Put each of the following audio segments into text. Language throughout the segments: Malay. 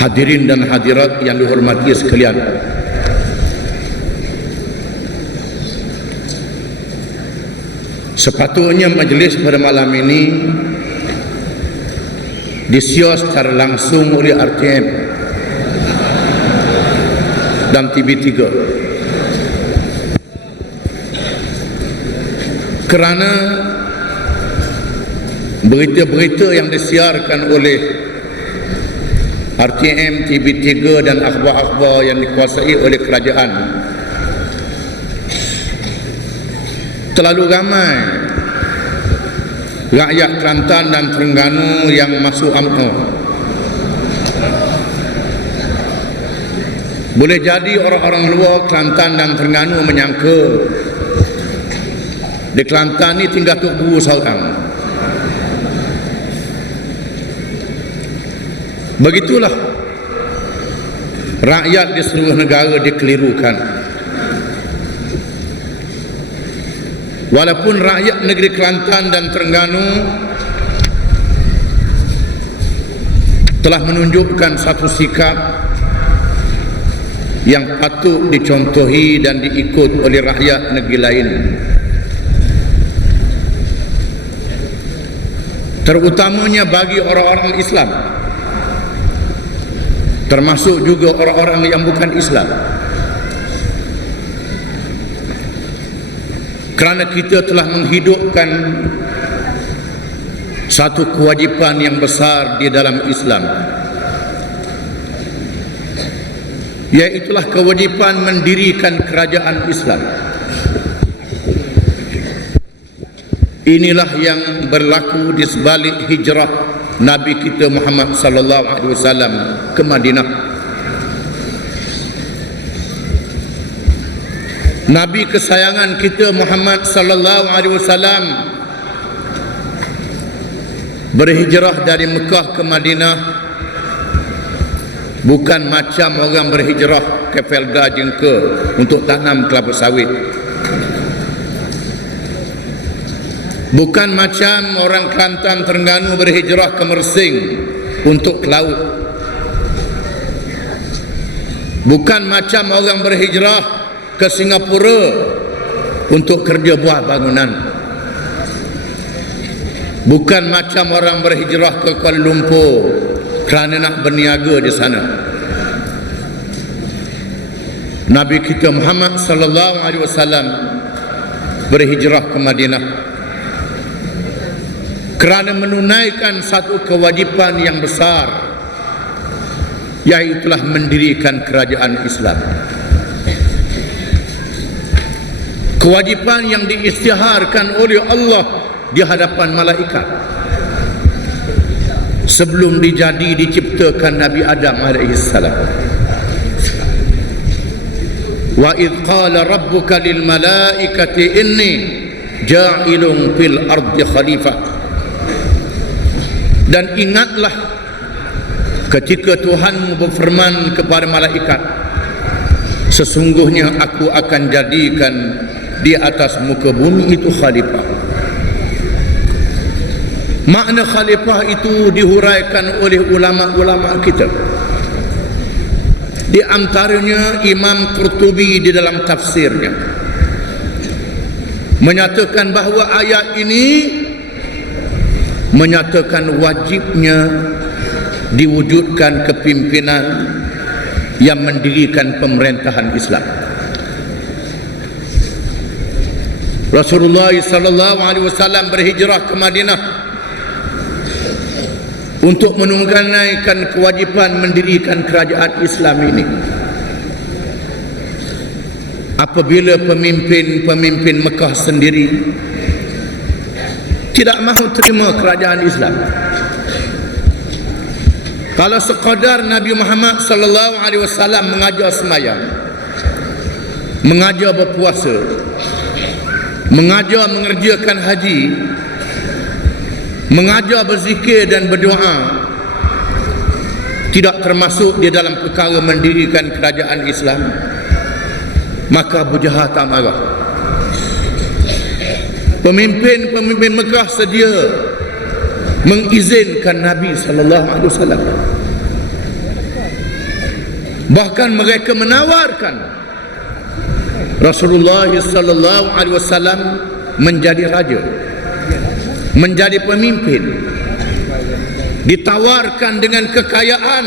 Hadirin dan hadirat yang dihormati sekalian, sepatutnya majlis pada malam ini disiar secara langsung oleh RTM dan TV3, kerana berita-berita yang disiarkan oleh RTM, TV3 dan akhbar-akhbar yang dikuasai oleh kerajaan terlalu ramai rakyat Kelantan dan Terengganu yang masuk UMNO. Boleh jadi orang-orang luar Kelantan dan Terengganu menyangka di Kelantan ni tinggal Tok Guru seorang. Begitulah rakyat di seluruh negara dikelirukan. Walaupun rakyat negeri Kelantan dan Terengganu telah menunjukkan satu sikap yang patut dicontohi dan diikut oleh rakyat negeri lain, terutamanya bagi orang-orang Islam, termasuk juga orang-orang yang bukan Islam. Kerana kita telah menghidupkan satu kewajipan yang besar di dalam Islam, iaitulah kewajipan mendirikan kerajaan Islam. Inilah yang berlaku di sebalik hijrah Nabi kita Muhammad sallallahu alaihi wasallam ke Madinah. Nabi kesayangan kita Muhammad sallallahu alaihi wasallam berhijrah dari Mekah ke Madinah bukan macam orang berhijrah ke Felda Jengke untuk tanam kelapa sawit. Bukan macam orang Kelantan Terengganu berhijrah ke Mersing untuk ke laut. Bukan macam orang berhijrah ke Singapura untuk kerja buah bangunan. Bukan macam orang berhijrah ke Kuala Lumpur kerana nak berniaga di sana. Nabi kita Muhammad sallallahu alaihi wasallam berhijrah ke Madinah kerana menunaikan satu kewajipan yang besar, iaitulah mendirikan kerajaan Islam. Kewajipan yang diisytiharkan oleh Allah di hadapan malaikat sebelum diciptakan Nabi Adam alaihi salam. Wa idh qala rabbuka lil malaikati inni ja'ilun fil ardi khalifah. Dan ingatlah ketika Tuhanmu berfirman kepada malaikat, sesungguhnya aku akan jadikan di atas muka bumi itu khalifah. Makna khalifah itu dihuraikan oleh ulama-ulama kita. Di antaranya Imam Qurtubi di dalam tafsirnya menyatakan bahawa ayat ini menyatakan wajibnya diwujudkan kepimpinan yang mendirikan pemerintahan Islam. Rasulullah sallallahu alaihi wasallam berhijrah ke Madinah untuk menunaikan kewajipan mendirikan kerajaan Islam ini. Apabila pemimpin-pemimpin Mekah sendiri tidak mahu terima kerajaan Islam, kalau sekadar Nabi Muhammad sallallahu alaihi wasallam mengajar sembahyang, mengajar berpuasa, mengajar mengerjakan haji, mengajar berzikir dan berdoa, tidak termasuk di dalam perkara mendirikan kerajaan Islam, maka Abu Jahal tak marah. Pemimpin-pemimpin Mekah sedia mengizinkan Nabi sallallahu alaihi wasallam Bahkan mereka menawarkan Rasulullah sallallahu alaihi wasallam menjadi raja, menjadi pemimpin. Ditawarkan dengan kekayaan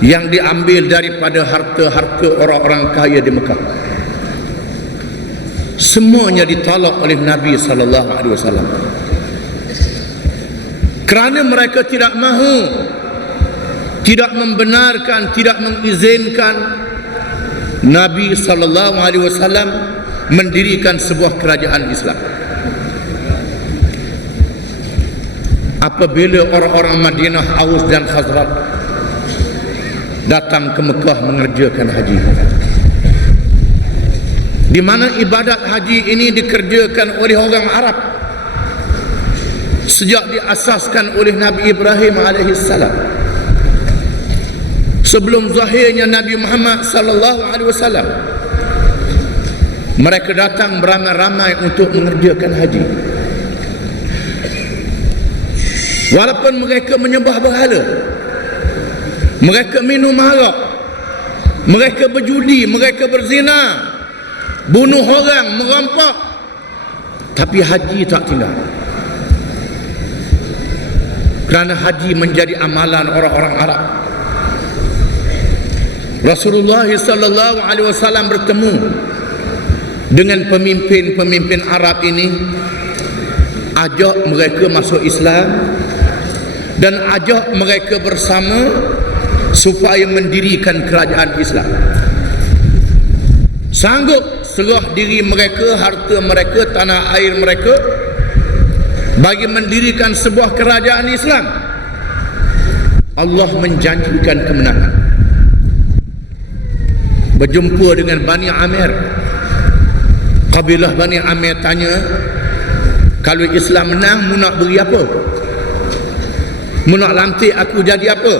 yang diambil daripada harta-harta orang-orang kaya di Mekah. Semuanya ditolak oleh Nabi sallallahu alaihi wasallam. Kerana mereka tidak mahu, tidak membenarkan, tidak mengizinkan Nabi sallallahu alaihi wasallam mendirikan sebuah kerajaan Islam. Apabila orang-orang Madinah, Aus dan Khazraj datang ke Mekah mengerjakan haji, di mana ibadat haji ini dikerjakan oleh orang Arab sejak diasaskan oleh Nabi Ibrahim alaihissalam, sebelum zahirnya Nabi Muhammad sallallahu alaihi wasallam. Mereka datang beramai-ramai untuk mengerjakan haji. Walaupun mereka menyembah berhala, mereka minum arak, mereka berjudi, mereka berzina, bunuh orang, merampak, tapi haji tak tinggal. Kerana haji menjadi amalan orang-orang Arab. Rasulullah sallallahu alaihi wasallam bertemu dengan pemimpin-pemimpin Arab ini, ajak mereka masuk Islam dan ajak mereka bersama supaya mendirikan kerajaan Islam. Sanggup serah diri mereka, harta mereka, tanah air mereka bagi mendirikan sebuah kerajaan Islam. Allah menjanjikan kemenangan. Berjumpa dengan Bani Amir. Kabilah Bani Amir tanya, kalau Islam menang, mu nak beri apa? Mu nak lantik aku jadi apa?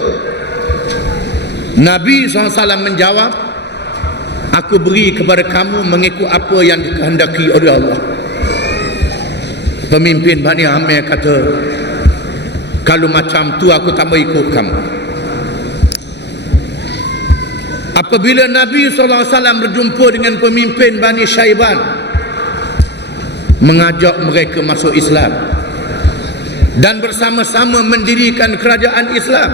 Nabi SAW menjawab, aku beri kepada kamu mengikut apa yang dikehendaki oleh Allah. Pemimpin Bani Amir kata, kalau macam tu aku tak mau ikut kamu. Apabila Nabi SAW berjumpa dengan pemimpin Bani Syaiban, mengajak mereka masuk Islam dan bersama-sama mendirikan kerajaan Islam,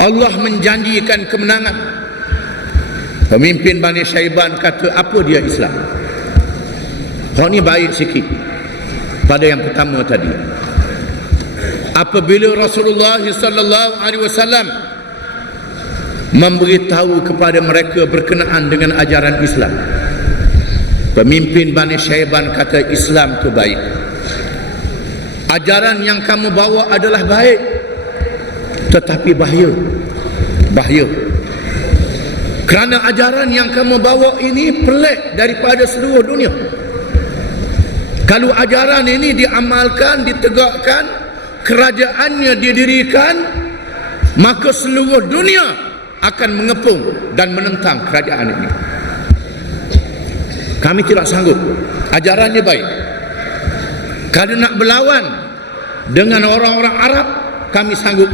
Allah menjanjikan kemenangan. Pemimpin Bani Syaiban kata, apa dia Islam? Hak ni baik sikit pada yang pertama tadi. Apabila Rasulullah sallallahu alaihi wasallam memberitahu kepada mereka berkenaan dengan ajaran Islam, pemimpin Bani Syaiban kata, Islam tu baik. Ajaran yang kamu bawa adalah baik, tetapi bahaya. Bahaya. Kerana ajaran yang kamu bawa ini pelik daripada seluruh dunia. Kalau ajaran ini diamalkan, ditegakkan, kerajaannya didirikan, maka seluruh dunia akan mengepung dan menentang kerajaan ini. Kami tidak sanggup. Ajarannya baik. Kalau nak berlawan dengan orang-orang Arab, kami sanggup.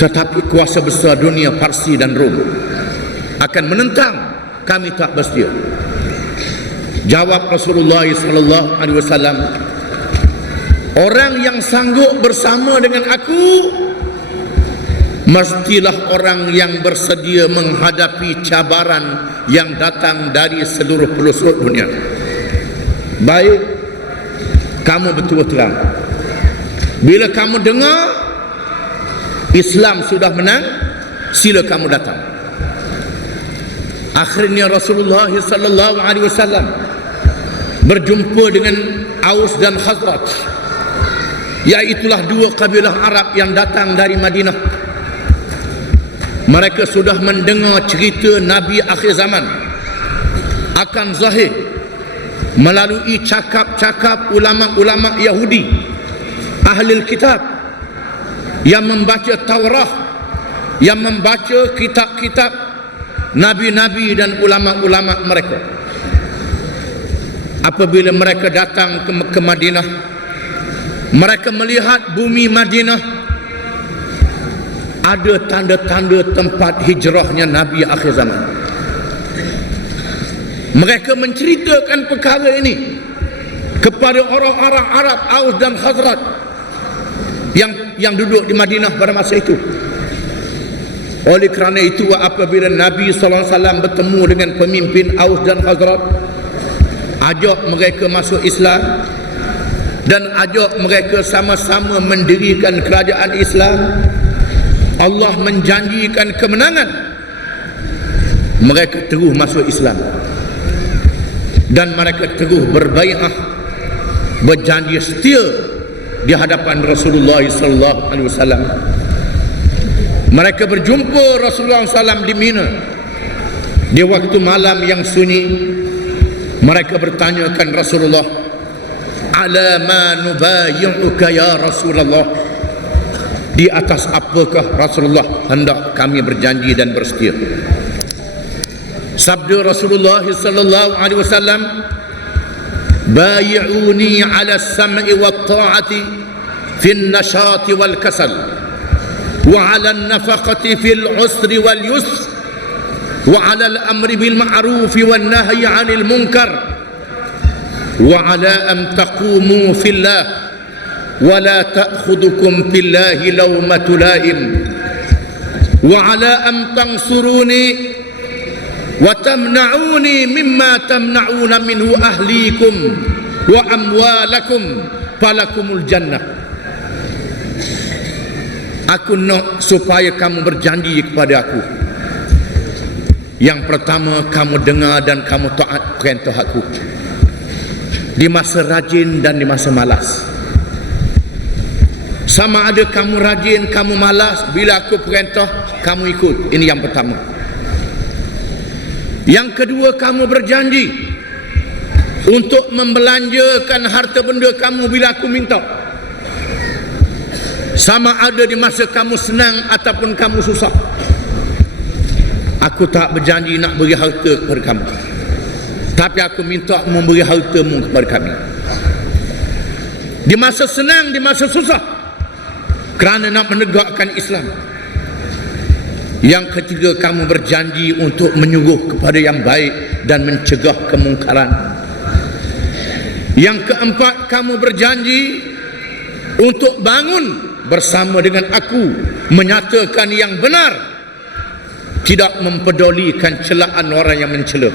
Tetapi kuasa besar dunia Parsi dan Rom akan menentang, kami tak bersedia. Jawab Rasulullah sallallahu alaihi wasallam, orang yang sanggup bersama dengan aku mestilah orang yang bersedia menghadapi cabaran yang datang dari seluruh pelosok dunia. Baik, kamu betul terang. Bila kamu dengar Islam sudah menang, sila kamu datang. Akhirnya Rasulullah sallallahu alaihi wasallam berjumpa dengan Aus dan Khazraj, iaitulah dua kabilah Arab yang datang dari Madinah. Mereka sudah mendengar cerita Nabi akhir zaman akan zahir melalui cakap-cakap ulama-ulama Yahudi, ahli kitab yang membaca Taurat, yang membaca kitab-kitab nabi-nabi dan ulama-ulama mereka. Apabila mereka datang ke Madinah, mereka melihat bumi Madinah ada tanda-tanda tempat hijrahnya Nabi akhir zaman. Mereka menceritakan perkara ini kepada orang-orang Arab Aus dan Khazraj yang duduk di Madinah pada masa itu. Oleh kerana itu, apabila Nabi SAW bertemu dengan pemimpin Aus dan Khazraj, ajak mereka masuk Islam dan ajak mereka sama-sama mendirikan kerajaan Islam, Allah menjanjikan kemenangan. Mereka terus masuk Islam dan mereka terus berbai'ah, berjanji setia di hadapan Rasulullah SAW. Mereka berjumpa Rasulullah SAW di Mina di waktu malam yang sunyi. Mereka bertanyakan Rasulullah, ala ma nubayi'uka ya Rasulullah, di atas apakah Rasulullah hendak kami berjanji dan bersetia? Sabda Rasulullah sallallahu alaihi wasallam, bayi'uni ala as-sam'i wat ta'ati fi an-nashati wal kasal wa ala an-nafaqati fil usri wal yusr wa ala al-amri bil ma'ruf wan nahyi 'anil munkar wa ala an taqumu fillah wa la ta'khudhukum billahi lawmatu la'im wa ala an tansuruni wa tamna'uni mimma tamna'una minhu ahlikum wa amwalakum falakumul jannah. Aku nak supaya kamu berjanji kepada aku. Yang pertama, kamu dengar dan kamu taat perintah aku di masa rajin dan di masa malas. Sama ada kamu rajin, kamu malas, bila aku perintah kamu ikut. Ini yang pertama. Yang kedua, kamu berjanji untuk membelanjakan harta benda kamu bila aku minta. Sama ada di masa kamu senang ataupun kamu susah. Aku tak berjanji nak beri harta kepada kamu, tapi aku minta memberi hartamu kepada kami di masa senang, di masa susah, kerana nak menegakkan Islam. Yang ketiga, kamu berjanji untuk menyuruh kepada yang baik dan mencegah kemungkaran. Yang keempat, kamu berjanji untuk bangun bersama dengan aku menyatakan yang benar, tidak mempedulikan celaan orang yang mencela.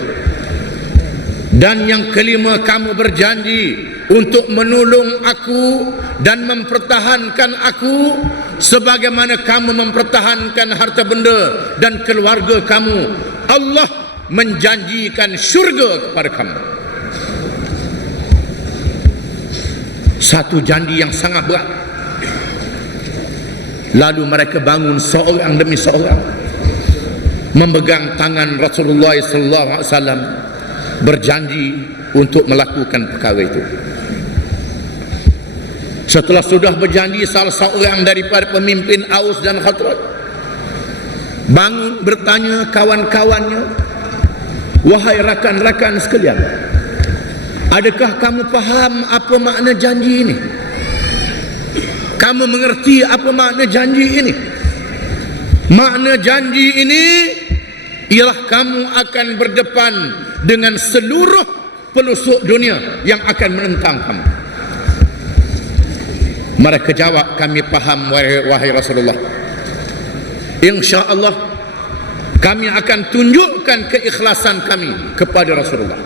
Dan yang kelima, kamu berjanji untuk menolong aku dan mempertahankan aku sebagaimana kamu mempertahankan harta benda dan keluarga kamu. Allah menjanjikan syurga kepada kamu. Satu janji yang sangat berat. Lalu mereka bangun seorang demi seorang, memegang tangan Rasulullah SAW, berjanji untuk melakukan perkara itu. Setelah sudah berjanji, salah seorang daripada pemimpin Aus dan Khazraj bangun bertanya kawan-kawannya, wahai rakan-rakan sekalian, adakah kamu faham apa makna janji ini? Kamu mengerti apa makna janji ini? Makna janji ini ialah kamu akan berdepan dengan seluruh pelosok dunia yang akan menentang kamu. Mereka jawab, kami faham wahai Rasulullah. InsyaAllah kami akan tunjukkan keikhlasan kami kepada Rasulullah.